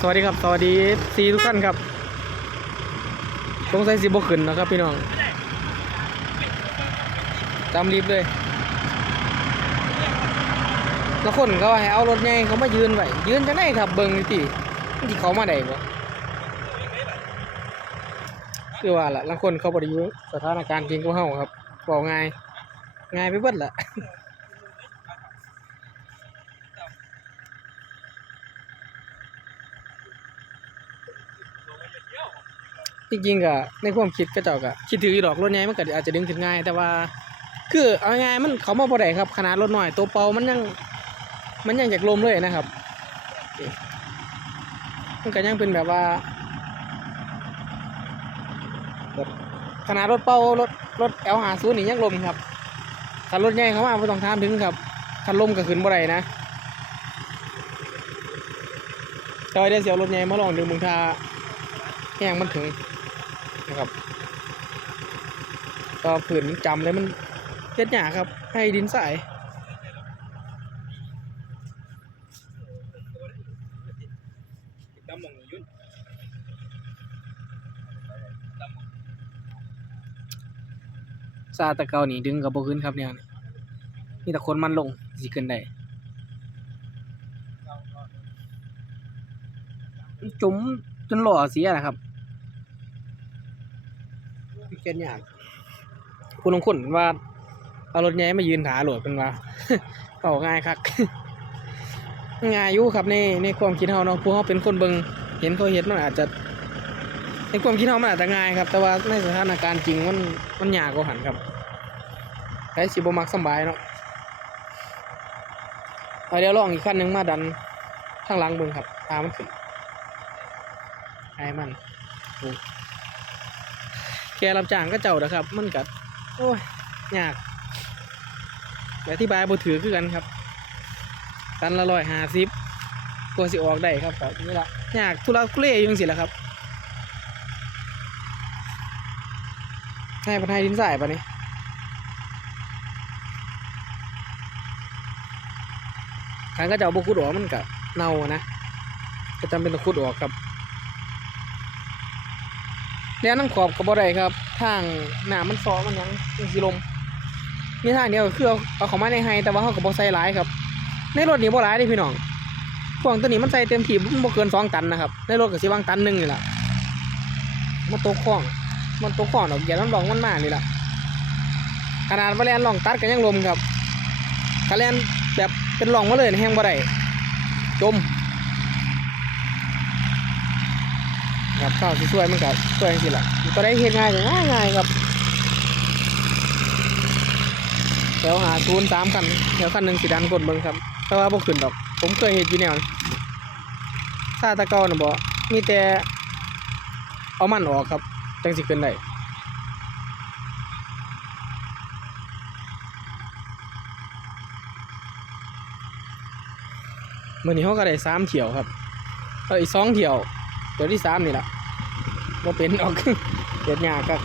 สวัสดีครับ สวัสดีซีทุกท่านครับสงสัยสิบกขึ้นนะครับพี่น้องจำรีบเลยแล้วคนเขาให้เอารถใหญ่เขามายืนไว้ยืนจะได้ครับเบิ้งนี่ติที่เขามาได้บ่คือว่าล่ะลางคนเขาบริยุสถานการณ์จริงก็เฮาครับบอกง่ายง่ายไปเบิดละ จริงๆก็ในความคิดก็เจ้าก็คิดถืออยู่ดอกรถใหญ่มันก็อาจจะดึงขึ้นง่าย แต่ว่า คือเอาง่ายมันเขามาบ่ได้ครับขนาดรถน้อยตัวเปามันยังมันยังจากลมเลยนะครับมันก็ยังเป็นแบบว่าขนาดรถเปารถรถ L หาศูนี่ยังลมครับถ้ารถใหญ่เขามาไม่ต้องทามถึงครับคันลมก็ขึ้นบ่ได้นะแต่ว่าเดี๋ยวเสียวรถใหญ่มาลองดึงมึงทาแห้งมันถึง นะครับก็ผืนมันจำเลยมันเฮ็ดหยาครับ ให้ดินใสดำมองยุ่นซาตะเกานี่ดึงกับบ่ขึ้นครับเนี่ยมีแต่คนมันลงสิขึ้นได้จุ๋มจนหล่อเสียนะครับ เฮ็ดหยากคุณลงคนว่าเอารถใหญ่มายืนถาโหลดเป็นว่าเป่าง่ายครับง่ายอยู่ครับในในความคิดเฮาเนาะผู้เฮาเป็นคนเบิงเห็นเขาเฮ็ดมันอาจจะในความคิดเฮามันอาจจะง่ายครับ แต่ว่าในสถานการณ์จริงมันมันยากกว่าหันครับใช้สิบ่มักสบายเนาะเอาเดี๋ยวลองอีกขั้นหนึ่งมาดันข้างหลังเบิงครับพามันขึ้นให้มันอ แกรับจ้างก็เจ้าเด้อครับ มันกัดโอ้ยยากอธิบายบถือคือกันครับ ตันละร้อยห้าสิบกว่าสิออกได้ครับแบบนี้ละยากทุลักทุเลยังสิละครับให้พันให้ดินสายปะนี่ขันก็จะเอาบุคุดออกมันกับเน่านะก็จำเป็นต้องขุดออกครับ แล้วน้ำขอบกับบ่ได้ครับ ทางหนามันซอมันยังมันสิลมมีทางเดียวคือเอาเอาของมาในไฮแต่ว่าเขากับบ่ใส่หลายครับ ในรถนี่บ่หลายเด้พี่น้องพวงตัวนี้มันใส่เต็มที่มันบ่เกินสองตันนะครับ ในรถก็สิวางตันหนึ่งนี่แหละมันโตกข้อง มันโตกข้องดอกอย่าน้ำรองมันมากนี่แหละขนาดว่าแลนลองตัดกันยังลมครับถ้าแลนแบบเป็นร่องมาเลยแห้งบ่ได้จม ครับข้าวสิช่วยมันก็ช่วยจังซี่ล่ะก็ได้เฮ็ดง่ายง่ายง่ายๆครับแถวหาศูนย์สามคันแถวคันหนึ่งสีดันกดเบิ่งครับ แต่ว่าบ่ขึ้นดอก ผมเคยเห็นอยู่แนวซาตะเกาน่ะบ่มีแต่เอามันออกครับ จังสิขึ้นได้มื้อนี้เฮาก็ได้สามเที่ยวครับเอออีกสองเที่ยว เที่ยวที่สามนี่แหละบ่เป็นออกเกิดยากครับ